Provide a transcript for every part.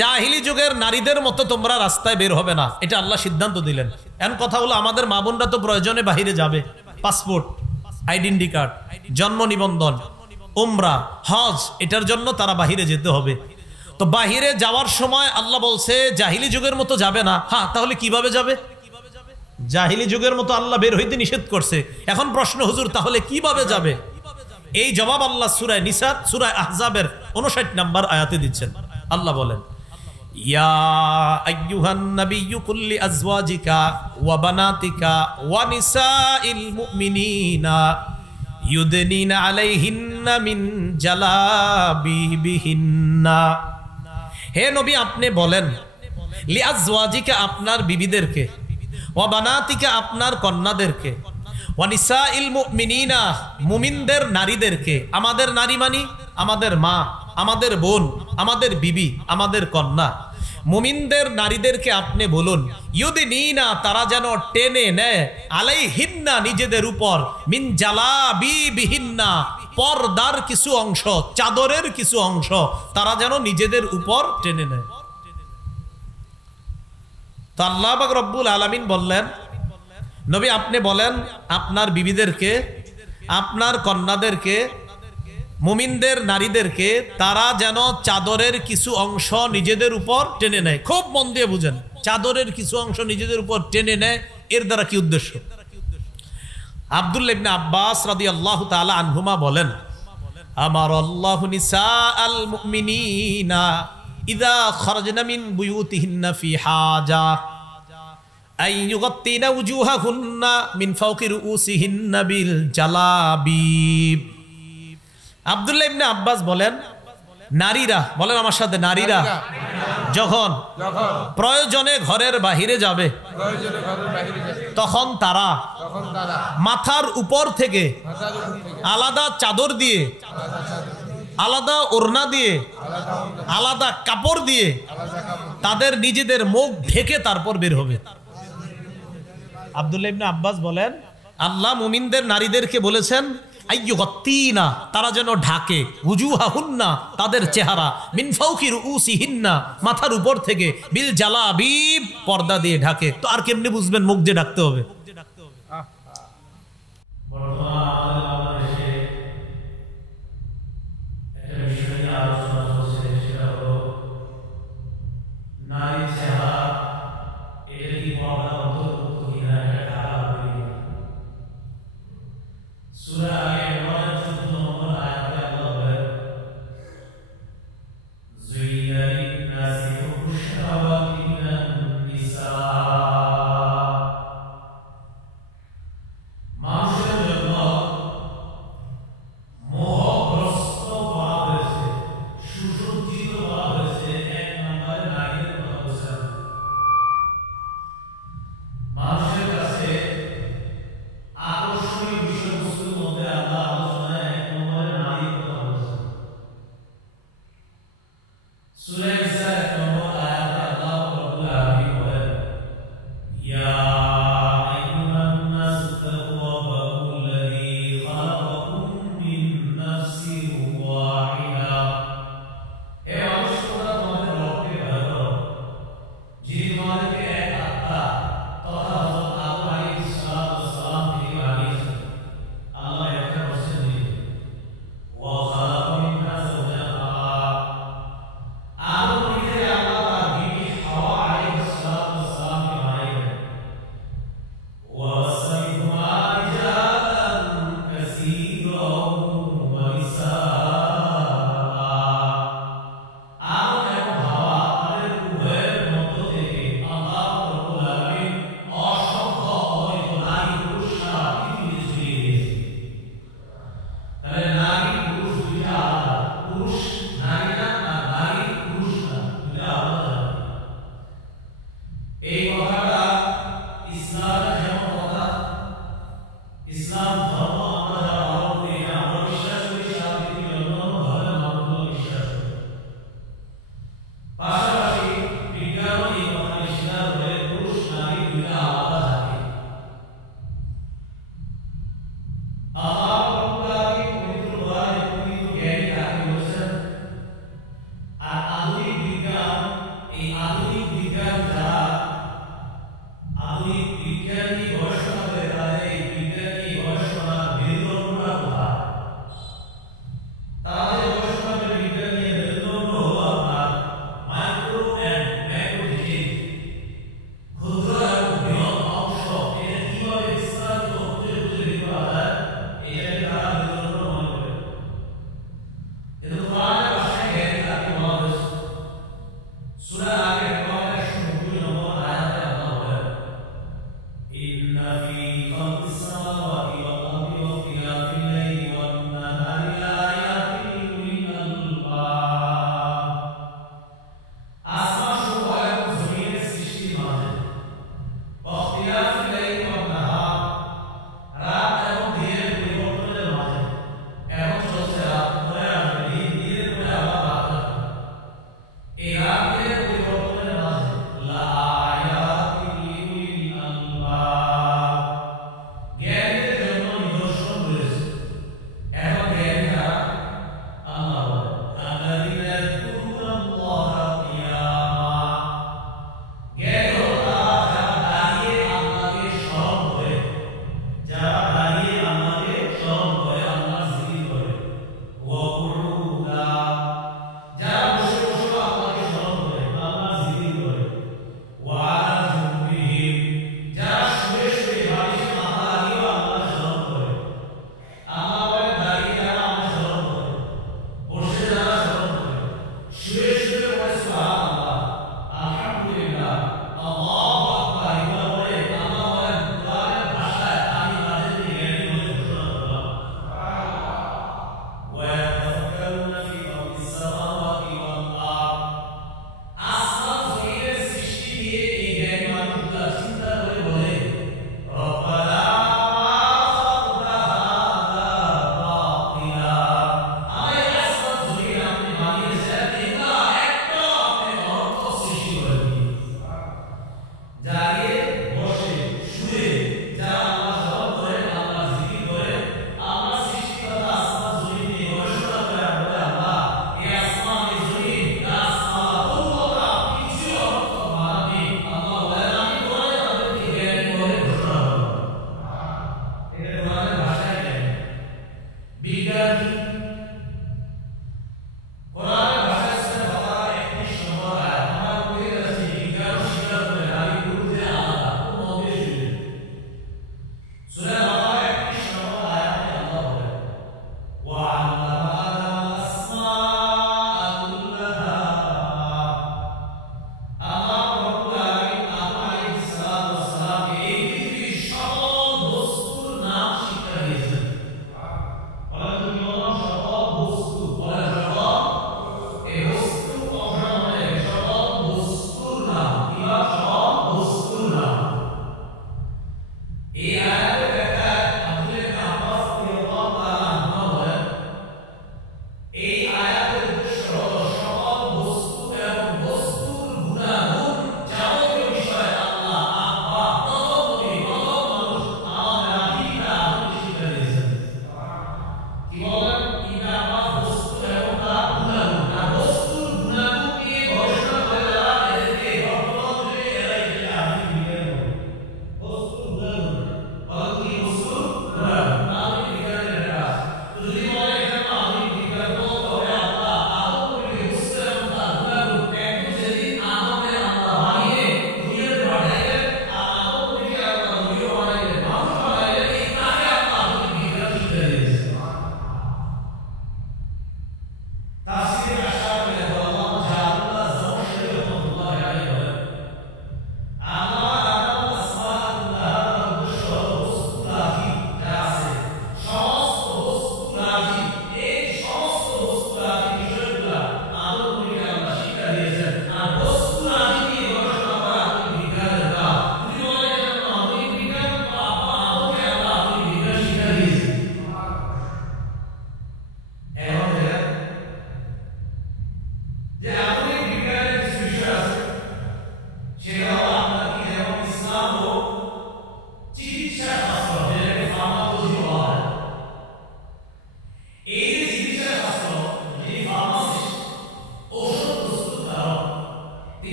জাহিলি যুগের নারীদের মতো তোমরা রাস্তায় বের হবে না, এটা আল্লাহ সিদ্ধান্ত দিলেন। এমন কথা হলো আমাদের মা বোনরা তো প্রয়োজনে বাহিরে যাবে, পাসপোর্ট, আইডেন্টি কার্ড, জন্ম নিবন্ধন, উমরা, হজ, এটার জন্য তারা বাহিরে যেতে হবে। তো বাহিরে যাওয়ার সময় আল্লাহ বলছে জাহিলি যুগের মতো যাবে না। হ্যাঁ, তাহলে কিভাবে যাবে? জাহিলি যুগের মতো আল্লাহ বের হইতে নিষেধ করছে। এখন প্রশ্ন, হুজুর তাহলে কিভাবে যাবে? এই জবাব আল্লাহ সূরা নিসা, সূরা আহজাবের 59 নম্বর আয়াতে দিচ্ছেন। আল্লাহ বলেন, ইয়া আইয়ুহান নাবিয়্যু কুল লিআজওয়াজিকা ওয়া বানাতিকা ওয়া নিসাইল মুমিনিনা ইউদনিনা আলাইহিন্না মিন জালাবিবিহিন্না। হে নবী, আপনি বলেন লিআজওয়াজিকা, আপনার বিবিদেরকে, ওয়া বানাতিকা, আপনার কন্যাদেরকে, ওয়া নিসাইল মুমিনিনা, মুমিনদের নারীদেরকে। আমাদের নারী মানি আমাদের মা, আমাদের বোন, আমাদের বিবি, আমাদের কন্যা। মুমিনদের নারীদেরকে আপনি বলুন, ইউদিনিনা, তারা যেন টেনে নেয়, আলাইহিন্না, নিজেদের উপর, মিন জালাবিবিহিন্না, পর্দার কিছু অংশ, চাদরের কিছু অংশ তারা যেন নিজেদের উপর টেনে নেয়। তো আল্লাহ পাক রব্বুল আলামিন বললেন, নবী আপনি বলেন আপনার বিবিদেরকে, আপনার কন্যাদেরকে, মুমিনদের নারীদেরকে তারা যেন চাদরের কিছু অংশ নিজেদের উপর টেনে নেয়। খুব মন দিয়ে বুঝেন, চাদরের কিছু অংশ নিজেদের উপর টেনে নেয়, এর দ্বারা কি উদ্দেশ্য? আব্দুল্লাহ ইবনে আব্বাস রাদিয়াল্লাহু তাআলা আনহুমা বলেন, আমার আল্লাহু নিসাআল মুমিনিনা ইযা খারাজনা মিন বুয়ুতিহিন্না ফি হাজা আই ইউগাত্তিনা উজুহাহুন্না মিন ফাওকি রুউসিহিন্না বিল জালাবিব। আব্দুল্লাহ ইবনে আব্বাস বলেন, নারীরা, বলেন আমার সাথে, নারীরা যখন প্রয়োজনে ঘরের বাহিরে যাবে তখন তারা মাথার উপর থেকে আলাদা চাদর দিয়ে, আলাদা ওড়না দিয়ে, আলাদা কাপড় দিয়ে তাদের নিজেদের মুখ ঢেকে তারপর বের হবে। আব্দুল্লাহ ইবনে আব্বাস বলেন, আল্লাহ মুমিনদের নারীদেরকে বলেছেন আইয়ুগাত্তিনা, তারা যেন ঢাকে, উজুহাহুন্না, তাদের চেহারা, মিন ফাওকি রুউসিহিন্না, মাথার উপর থেকে, বিল জালাবিব, পর্দা দিয়ে ঢাকে। তো আর কেমনে বুঝবেন মুখ যে ঢাকতে হবে? আর আধুনিক বিজ্ঞান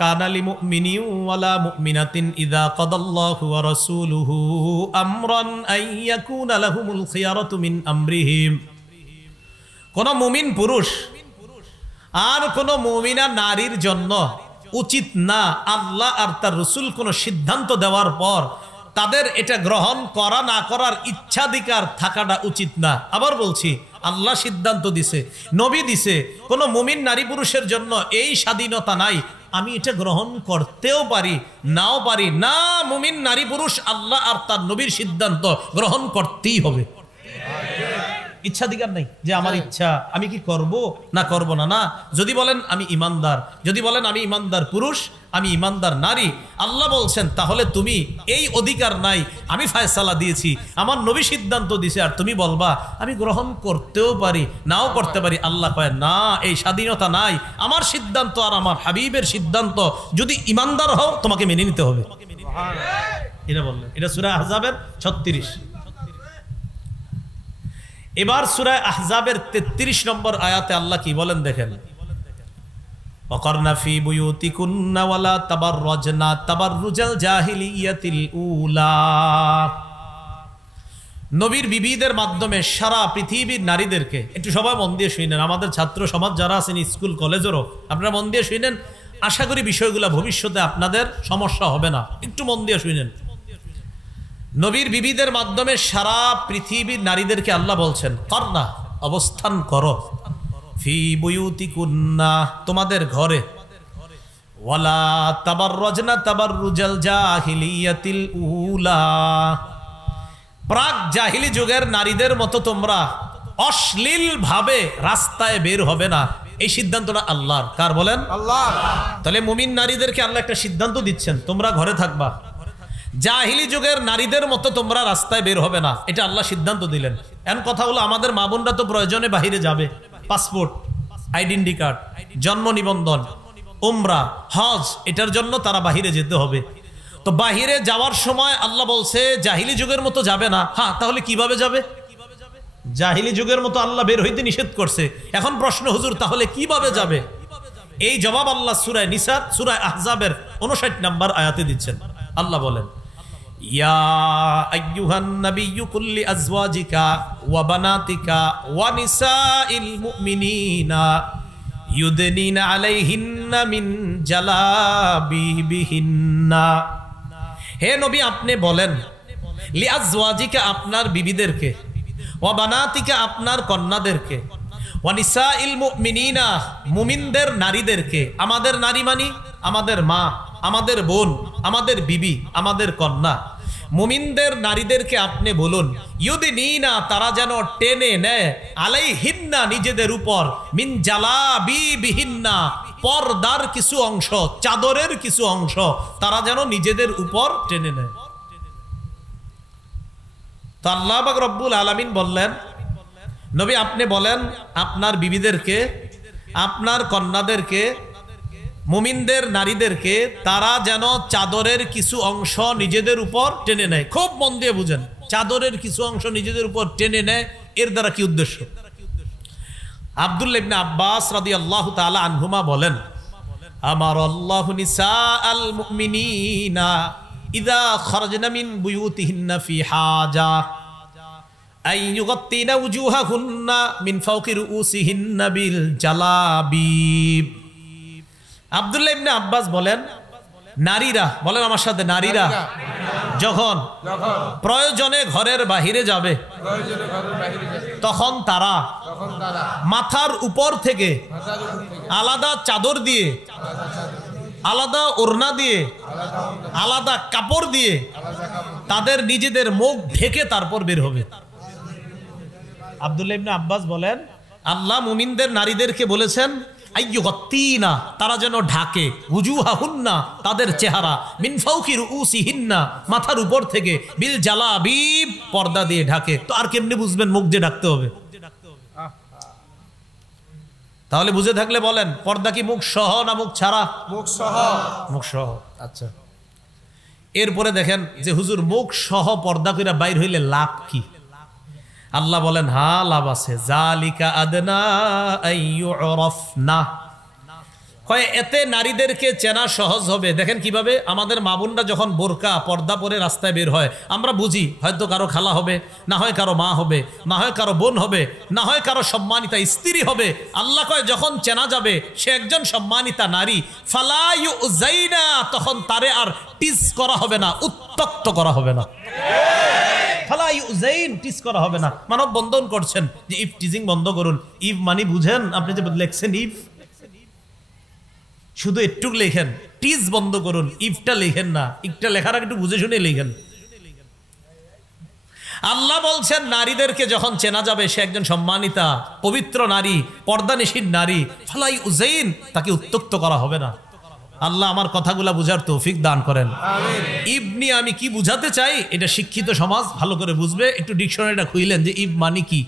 কানা লিমুমিনিন ওয়ালা মুমিনাতিন ইযা কাদাল্লাহু ওয়া রাসূলুহু আমরান আইয়াকুনা লাহুমুল খিয়ারাতু মিন আমরিহিম। কোন মুমিন পুরুষ আর কোন মুমিনা নারীর জন্য উচিত না আল্লাহ আর তার রাসূল কোন সিদ্ধান্ত দেওয়ার পর তাদের এটা গ্রহণ করা না করার ইচ্ছাধিকার থাকাটা উচিত না। আবার বলছি, আল্লাহ সিদ্ধান্ত দিছে, নবী দিছে, কোন মুমিন নারী পুরুষের জন্য এই স্বাধীনতা নাই আমি এটা গ্রহণ করতেও পারি নাও পারি না। মুমিন নারী পুরুষ আল্লাহ আর তার নবীর সিদ্ধান্ত গ্রহণ করতেই হবে। ইচ্ছাধিকার নাই যে আমার ইচ্ছা আমি কি করব না করব না। না, যদি বলেন আমি ইমানদার, যদি বলেন আমি ইমানদার পুরুষ, আমি ইমানদার নারী, আল্লাহ বলছেন তাহলে তুমি এই অধিকার নাই, আমি ফায়সালা দিয়েছি, আমার নবী সিদ্ধান্ত দিয়েছে, আর তুমি বলবা আমি গ্রহণ করতেও পারি নাও করতে পারি। আল্লাহ কয় না, এই স্বাধীনতা নাই। আমার সিদ্ধান্ত আর আমার হাবিবের সিদ্ধান্ত, যদি ইমানদার হও তোমাকে মেনে নিতে হবে। এটা বললেন, এটা সূরা আহজাবের 36। এবার সূরা আহজাবের 33 নম্বর আয়াতে আল্লাহ কি বলেন দেখেন, ওয়াকারনা ফি বুয়ুতিকুন্না ওয়ালা তাবাররাজনা তাবাররুজাল জাহিলিয়াতিল উলা। নবীর বিবিদের মাধ্যমে সারা পৃথিবীর নারীদেরকে, একটু সবাই মন দিয়ে শুনেন, আমাদের ছাত্র সমাজ যারা আছেন স্কুল কলেজেরও আপনারা মন দিয়ে শুনেন, আশা করি বিষয়গুলো ভবিষ্যতে আপনাদের সমস্যা হবে না। একটু মন দিয়ে শুনেন। নবীর বিবিদের মাধ্যমে সারা পৃথিবীর নারীদেরকে আল্লাহ বলছেন করনা, অবস্থান করো, ফি বুয়ুতিকুন্না, তোমাদের ঘরে, ওয়ালা তাবাররাজনা তাবাররুজাল জাহিলিয়াতিল উলা, প্রাক জাহিলি যুগের নারীদের মতো তোমরা অশ্লীল ভাবে রাস্তায় বের হবে না। এই সিদ্ধান্তটা আল্লাহর। কার বলেন? আল্লাহ। তাহলে মুমিন নারীদেরকে আল্লাহ একটা সিদ্ধান্ত দিচ্ছেন, তোমরা ঘরে থাকবা, জাহিলি যুগের নারীদের মতো তোমরা রাস্তায় বের হবে না, এটা আল্লাহ সিদ্ধান্ত দিলেন। এমন কথা হলো আমাদের মা বোনরা তো প্রয়োজনে বাহিরে যাবে, পাসপোর্ট, আইডেন্টি কার্ড, জন্ম নিবন্ধন, উমরা, হজ, এটার জন্য তারা বাহিরে যেতে হবে। তো বাহিরে যাওয়ার সময় আল্লাহ বলছে জাহিলি যুগের মতো যাবে না। হ্যাঁ, তাহলে কিভাবে যাবে? জাহিলি যুগের মতো আল্লাহ বের হইতে নিষেধ করছে। এখন প্রশ্ন, হুজুর তাহলে কিভাবে যাবে? এই জবাব আল্লাহ সূরা নিসা, সূরা আহজাবের 59 নম্বর আয়াতে দিচ্ছেন। আল্লাহ বলেন, ইয়া আইয়ুহান নাবিয়্যু কুল লিআজওয়াজিকা ওয়া বানাতিকা ওয়া নিসাইল মুমিনিনা ইউদনিনা আলাইহিন্না মিন জালাবিবিহিন্না। হে নবী, আপনি বলেন লিআজওয়াজিকা, আপনার বিবিদেরকে, ওয়া বানাতিকা, আপনার কন্যাদেরকে, ওয়া নিসাইল মুমিনিনা, মুমিনদের নারীদেরকে। আমাদের নারী মানি আমাদের মা, আমাদের বোন, আমাদের বিবি, আমাদের কন্যা। মুমিনদের নারীদেরকে আপনি বলুন, ইউদিনিনা, তারা যেন টেনে নেয়, আলাইহিন্না, নিজেদের উপর, মিন জালাবিবিহিন্না, পর্দার কিছু অংশ, চাদরের কিছু অংশ তারা যেন নিজেদের উপর টেনে নেয়। তো আল্লাহ পাক রব্বুল আলামিন বললেন, নবী আপনি বলেন আপনার বিবিদেরকে, আপনার কন্যাদেরকে, মুমিনদের নারীদেরকে তারা যেন চাদরের কিছু অংশ নিজেদের উপর টেনে নেয়। খুব মন দিয়ে বুঝেন, চাদরের কিছু অংশ নিজেদের উপর টেনে নেয়, এর দ্বারা কি উদ্দেশ্য? আব্দুল্লাহ ইবনে আব্বাস রাদিয়াল্লাহু তাআলা আনহুমা বলেন, আমার আল্লাহু নিসাআল মুমিনিনা ইযা খারাজনা মিন বুয়ুতিহিন্না ফি হাজা আই ইউগাত্তিনা উজুহাহুন্না মিন ফাওকি রুউসিহিন্না বিল জালাবিব। আব্দুল্লাহ ইবনে আব্বাস বলেন, নারীরা, বলেন আমার সাথে, নারীরা যখন প্রয়োজনে ঘরের বাহিরে যাবে তখন তারা মাথার উপর থেকে আলাদা চাদর দিয়ে, আলাদা ওড়না দিয়ে, আলাদা কাপড় দিয়ে তাদের নিজেদের মুখ ঢেকে তারপর বের হবে। আব্দুল্লাহ ইবনে আব্বাস বলেন, আল্লাহ মুমিনদের নারীদেরকে বলেছেন আইয়ুগাত্তিনা, তারা যেন ঢাকে, উজুহাহুন্না, তাদের চেহারা, মিন ফাওকি রুউসিহিন্না, মাথার উপর থেকে, বিল জালাবিব, পর্দা দিয়ে ঢাকে। তো আর কেমনে বুঝবেন মুখ দিয়ে ঢাকতে হবে? তাহলে বুঝে থাকলে বলেন, পর্দা কি মুখ সহ না মুখ ছাড়া? মুখ সহ। মুখ সহ। আচ্ছা, এরপরে দেখেন যে হুজুর মুখ সহ পর্দা কইরা বাইর হইলে লাভ কি? আল্লাহ বলেন, হ্যাঁ লাভ আছে। জালিকা আদনা আইয়ুরাফনা, হয় এতে নারীদেরকে চেনা সহজ হবে। দেখেন কিভাবে আমাদের মা বোনরা যখন বোরকা পর্দা পরে রাস্তায় বের হয়, আমরা বুঝি হয়তো কারো খালা হবে, না হয় কারো মা হবে, না হয় কারো বোন হবে, না হয় কারো সম্মানিতা স্ত্রী হবে। আল্লাহ কয় যখন চেনা যাবে সে একজন সম্মানিতা নারী, ফালা ইউযাইনা, তখন তারে আর টিজ করা হবে না, উত্তক্ত করা হবে না। ফালা ইউযাইন, টিজ করা হবে না। মানব বন্ধন করছেন যে ইফ টিজিং বন্ধ করুন। ইফ মানে বুঝেন, আপনি যে লেখছেন ইফ, শুধু একটু লেখেন, টিজ বন্ধ করুন, ইফটা লেখেন না। ইফটা লেখার আগে একটু বুঝে শুনে লেখেন। আল্লাহ বলছেন নারীদেরকে যখন চেনা যাবে সে একজন সম্মানিতা পবিত্র নারী, পর্দানিশীন নারী, ফালা ইউযাইন, তাকে উত্তক্ত করা হবে না। আল্লাহ আমার কথাগুলা বুঝার তৌফিক দান করেন। ইবনি আমি কি বুঝাতে চাই এটা শিক্ষিত সমাজ ভালো করে বুঝবে। একটু ডিকশনারিটা খুইলেন যে ইব মানে কি।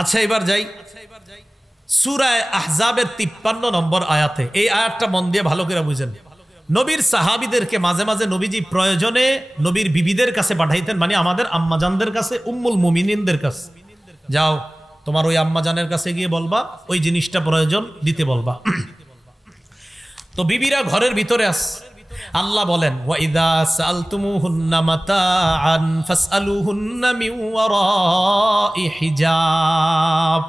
আচ্ছা এবার যাই সূরা আহজাবের 53 নম্বর আয়াতে। এই আয়াতটা মন দিয়ে ভালো করে বুঝেন। নবীর সাহাবীদেরকে মাঝে মাঝে নবীজি প্রয়োজনে নবীর বিবিদের কাছে পাঠাইতেন, মানে আমাদের আম্মাজানদের কাছে, উম্মুল মুমিনিনদের কাছে। যাও তোমার ওই আম্মাজানের কাছে গিয়ে বলবা ওই জিনিসটা প্রয়োজন দিতে বলবা। তো বিবিরা ঘরের ভিতরে আছে। আল্লাহ বলেন, ওয়া ইযা সাআলতুমুহুন্না মাতাআন ফাসআলুহুন্না মিন ওয়ারাই হিজাব।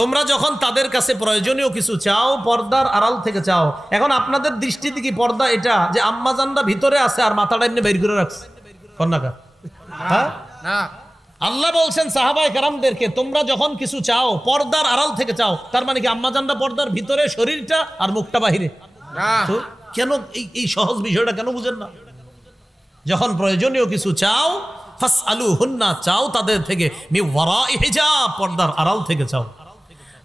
তোমরা যখন তাদের কাছে প্রয়োজনীয় কিছু চাও পর্দার আড়াল থেকে চাও। এখন আপনাদের দৃষ্টিতে কি পর্দা এটা যে আম্মাজানরা ভিতরে আছে আর মাথাটা এনে বের করে রাখছে? কন্যাকা, হ্যাঁ না। আল্লাহ বলছেন সাহাবায়ে কেরামদেরকে তোমরা যখন কিছু চাও পর্দার আড়াল থেকে চাও। তার মানে কি আম্মাজানরা পর্দার ভিতরে, শরীরটা আর মুখটা বাহিরে? তো কেন এই সহজ বিষয়টা কেন বুঝেন না? যখন প্রয়োজনীয় কিছু চাও ফাসআলুহুন্না, চাও তাদের থেকে, মিন ওয়ারাই হিজাব, পর্দার আড়াল থেকে চাও।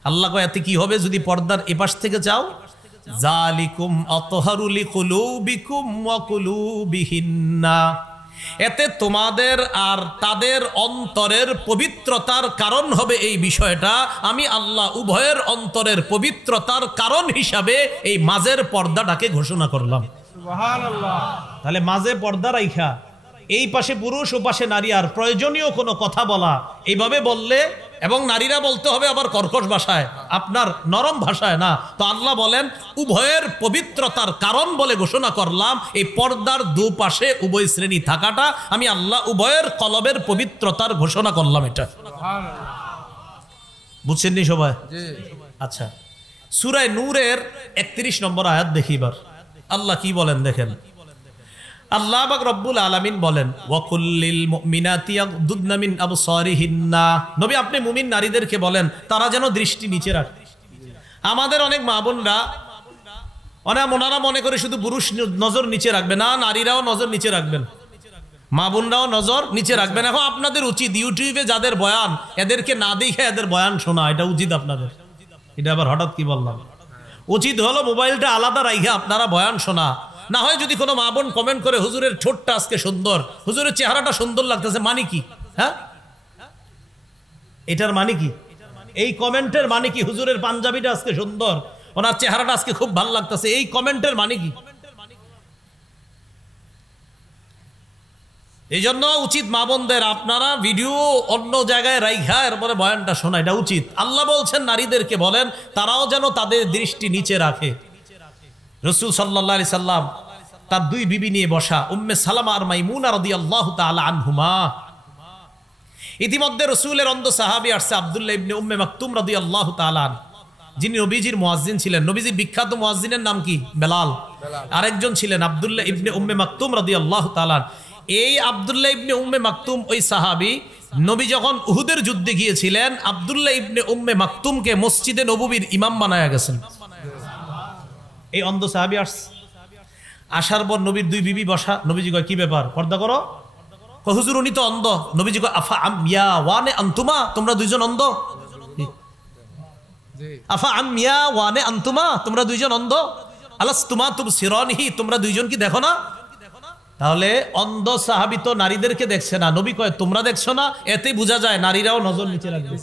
আল্লাহ কয় এতে কি হবে যদি পর্দার এপাশ থেকে চাও? যালিকুম আতহারু লিকুলুবিকুম ওয়া কুলুবিহিন্না, এতে তোমাদের আর তাদের অন্তরের পবিত্রতার কারণ হবে। এই বিষয়টা আমি আল্লাহ উভয়ের অন্তরের পবিত্রতার কারণ হিসাবে এই মাঝের পর্দাটাকে ঘোষণা করলাম। সুবহানাল্লাহ। তাহলে মাঝে পর্দা রাইখা এই পাশে পুরুষ ও পাশে নারী, আর প্রয়োজনীয় কোনো কথা বলা এইভাবে বললে, এবং নারীরা বলতে হবে আবার কর্কশ ভাষায়, আপনার নরম ভাষায় না। তো আল্লাহ বলেন উভয়ের পবিত্রতার কারণ বলে ঘোষণা করলাম এই পর্দার দুপাশে উভয় শ্রেণী থাকাটা আমি আল্লাহ উভয়ের কলবের পবিত্রতার ঘোষণা করলাম। এটা বুঝছেন নি সবাই? আচ্ছা, সূরা নূরের 31 নম্বর আয়াত দেখি এবার আল্লাহ কি বলেন দেখেন। আল্লাহ পাক রব্বুল আলামিন বলেন, ওয়াকুল্লিল মুমিনাতি ইয়াগদুদনা মিন আবসারিহিন্না, নবী আপনি মুমিন নারীদেরকে বলেন তারা যেন দৃষ্টি নিচে রাখে। আমাদের অনেক মা বোনরা ওনারা মনে করে শুধু পুরুষ নজর নিচে রাখবে না, নারীরাও নজর নিচে রাখবেন, মা বোনরাও নজর নিচে রাখবেন। এখন আপনাদের উচিত ইউটিউবে যাদের বয়ান এদেরকে না দেখে এদের বয়ান শোনা, এটা উচিত আপনাদের। এটা আবার হঠাৎ কি বললাম? উচিত হলো মোবাইলটা আলাদা রাখে আপনারা বয়ান শোনা। না হয় যদি কোনো মা বোন কমেন্ট করে হুজুরের ঠোঁটটা আজকে সুন্দর, হুজুরের চেহারাটা সুন্দর লাগতেছে, মানে কি? হ্যাঁ, এটার মানে কি? এই কমেন্টের মানে কি হুজুরের পাঞ্জাবিটা আজকে সুন্দর, ওনার চেহারাটা আজকে খুব ভালো লাগতেছে, এই কমেন্টের মানে কি? এই জন্য উচিত মা বোনদের, আপনারা ভিডিও অন্য জায়গায় রাইখা এরপরে বয়ানটা শোনা, এটা উচিত। আল্লাহ বলছেন নারীদেরকে বলেন তারাও যেন তাদের দৃষ্টি নিচে রাখে। রাসূল সাল্লাল্লাহু আলাইহি সাল্লাম তার দুই বিবি নিয়ে বসা, উম্মে সালামা আর মাইমুনা রাদিয়াল্লাহু তাআলা আনহুমা। ইতিমধ্যে রাসূলের অন্ধ সাহাবী আসছে আব্দুল্লাহ ইবনে উম্মে মাকতুম রাদিয়াল্লাহু তাআলা, যিনি নবীজির মুয়াজ্জিন ছিলেন। নবীজির বিখ্যাত মুয়াজ্জিনের নাম কি? বেলাল। আরেকজন ছিলেন আব্দুল্লাহ ইবনে উম্মে মাকতুম রাদিয়াল্লাহু তাআলা। এই আব্দুল্লাহ ইবনে উম্মে মাকতুম ওই সাহাবী, নবী যখন উহুদের যুদ্ধে গিয়েছিলেন আব্দুল্লাহ ইবনে উম্মে মাকতুমকে মসজিদে নববীর ইমাম বানায়া গেছেন। এই অন্ধ সাহাবী আসার পর নবীর দুই বিবি বসা। নবীজি কয় কি ব্যাপার, পর্দা করো? কয় হুজুর উনি তো অন্ধ। নবীজি কয় আফা আমিয়া ওয়ানে আনতুমা, তোমরা দুইজন অন্ধ? আফা আমিয়া ওয়ানে আনতুমা, তোমরা দুইজন অন্ধ? আলাস্তুমা তুবসিরানিহি, তোমরা দুইজন কি দেখো না? তাহলে অন্ধ সাহাবী তো নারীদেরকে দেখছে না, নবী কয় তোমরা দেখছো না, এতেই বোঝা যায় নারীরাও নজর নিচে রাখবে।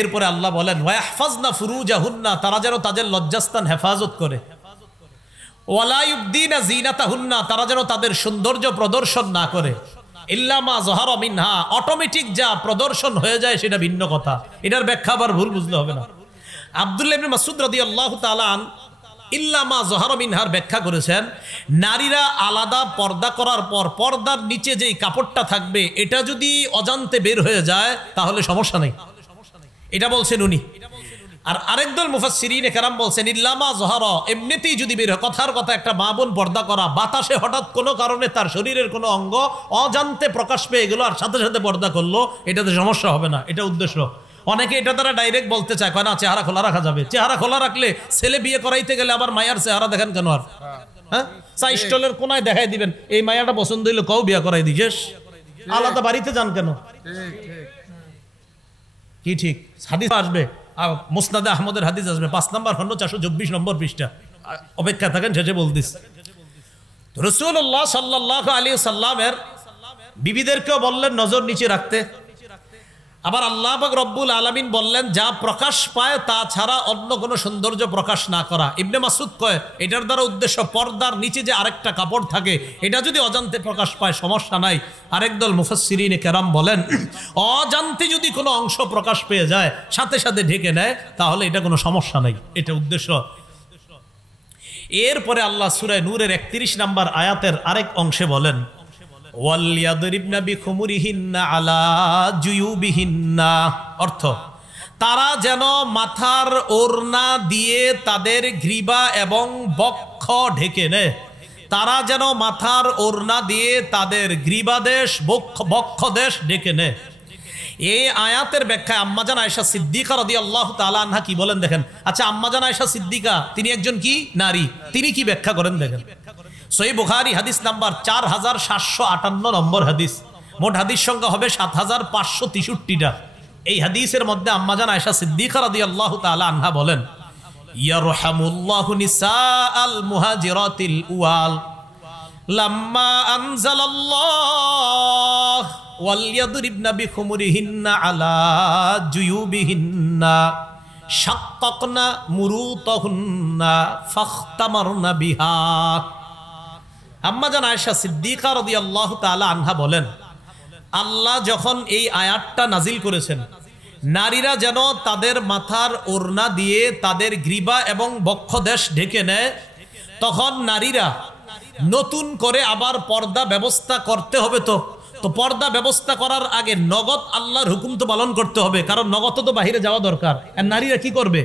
এরপরে আল্লাহ বলেন ওয়াহফাজনা ফুরুজাহুন্না, তারা যেন তাদের লজ্জাস্থান হেফাজত করে। ওয়ালা ইউবদিনা জিনাতাহুন্না, তারা যেন তাদের সৌন্দর্য প্রদর্শন না করে। ইল্লা মা যাহারা মিনহা, অটোমেটিক যা প্রদর্শন হয়ে যায় সেটা ভিন্ন কথা, এটার ব্যাখ্যা আবার ভুল বুঝলে হবে না। আব্দুল্লাহ ইবনে মাসউদ রাদিয়াল্লাহু তাআলা আন ইল্লা মা যাহারা মিনহার ব্যাখ্যা করেছেন, নারীরা আলাদা পর্দা করার পর পর্দার নিচে যেই কাপড়টা থাকবে এটা যদি অজান্তে বের হয়ে যায় তাহলে সমস্যা নেই, এটা বলছেন উনি। আর আরেকদল মুফাসসিরিনে কেরাম বলছেন ইল্লা মা যাহারা, এমনিতেই যদি বের হয়, কথার কথা একটা মা বোন পর্দা করা, বাতাসে হঠাৎ কোনো কারণে তার শরীরের কোনো অঙ্গ অজান্তে প্রকাশ পেয়ে গেল আর সাথে সাথে পর্দা করলো, এটাতে সমস্যা হবে না, এটা উদ্দেশ্য। অনেকে এটা তারা ডাইরেক্ট বলতে চায়, কয় না চেহারা খোলা রাখা যাবে। চেহারা খোলা রাখলে ছেলে বিয়ে করাইতে গেলে আবার মায়ার চেহারা দেখেন কেন? আর হ্যাঁ, চা স্টলের কোনায় দেখাই দিবেন এই মায়াটা পছন্দ হইলে কও বিয়ে করাই দিয়েস, আলাদা বাড়িতে যান কেন? কি ঠিক? হাদিস আসবে, মুসনাদে আহমদের হাদিস আসবে 5 নম্বর খন্ড 424 নম্বর পৃষ্ঠা, অপেক্ষা থাকেন, শেষে বলতিস। রাসূলুল্লাহ সাল্লাল্লাহু আলাইহি সাল্লামের বিবিদেরকেও বললেন নজর নিচে রাখতে। আবার আল্লাহ পাক রব্বুল আলামিন বললেন যা প্রকাশ পায় তা ছাড়া অন্য কোনো সৌন্দর্য প্রকাশ না করা। ইবনে মাসউদ কয় এটার দ্বারা উদ্দেশ্য পর্দার নিচে যে আরেকটা কাপড় থাকে এটা যদি অজান্তে প্রকাশ পায় সমস্যা নাই। আরেকদল মুফাসসিরিনে কেরাম বলেন অজান্তে যদি কোনো অংশ প্রকাশ পেয়ে যায় সাথে সাথে ঢেকে নেয় তাহলে এটা কোনো সমস্যা নাই, এটা উদ্দেশ্য। এরপরে আল্লাহ সূরা নূরের 31 নম্বর আয়াতের আরেক অংশে বলেন ওয়ালিয়াদরিবনা বিখুমুরিহিন্না আলা জুয়ুবিহিন্না, অর্থ তারা যেন মাথার ওড়না দিয়ে তাদের গ্রীবা এবং বক্ষ ঢেকে নেয়। তারা যেন মাথার ওড়না দিয়ে তাদের গ্রীবাদেশ বক্ষদেশ ঢেকে নেয়। এই আয়াতের ব্যাখ্যায় আম্মাজান আয়েশা সিদ্দিকা রাদিয়াল্লাহু তাআলা আনহা কি বলেন দেখেন। আচ্ছা, আম্মাজান আয়েশা সিদ্দিকা তিনি একজন কি নারী, তিনি কি ব্যাখ্যা করেন দেখেন। সহিহ বুখারী হাদিস নাম্বার 4758 নম্বর হাদিস, মোট হাদিস সংখ্যা হবে 7563টা। এই হাদিসের মধ্যে আম্মাজান আয়েশা সিদ্দিকা রাদিয়াল্লাহু তাআলা আনহা বলেন ইয়ারহামুল্লাহু নিসাআল মুহাজিরাতিল উয়াল লাম্মা আনজালাল্লাহ ওয়ালিয়াদরিবনা বিখুমুরিহিন্না আলা জুয়ুবিহিন্না শাক্কাকনা মুরুতাহুন্না ফাখতামারনা বিহা। আম্মাজান আয়েশা সিদ্দিকা রাদিয়াল্লাহু তাআলা আনহা বলেন আল্লাহ যখন এই আয়াতটা নাজিল করেছেন নারীরা যেন তাদের মাথার ওড়না দিয়ে তাদের গ্রীবা এবং বক্ষদেশ ঢেকে নেয়, তখন নারীরা নতুন করে আবার পর্দা ব্যবস্থা করতে হবে। তো পর্দা ব্যবস্থা করার আগে নগদ আল্লাহর হুকুম তো পালন করতে হবে, কারণ নগদ তো বাহিরে যাওয়া দরকার। আর নারীরা কি করবে?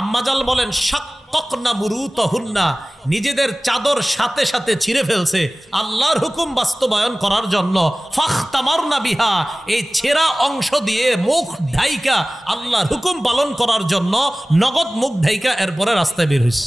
আম্মাজাল বলেন শাক্কাকনা মুরুতাহুন্না, নিজেদের চাদর সাথে সাথে ছিঁড়ে ফেলছে আল্লাহর হুকুম বাস্তবায়ন করার জন্য। ফাখতামারনা বিহা, এই ছেঁড়া অংশ দিয়ে মুখ ঢাইকা আল্লাহর হুকুম পালন করার জন্য নগদ মুখ ঢাইকা এরপরে রাস্তায় বের হইছে।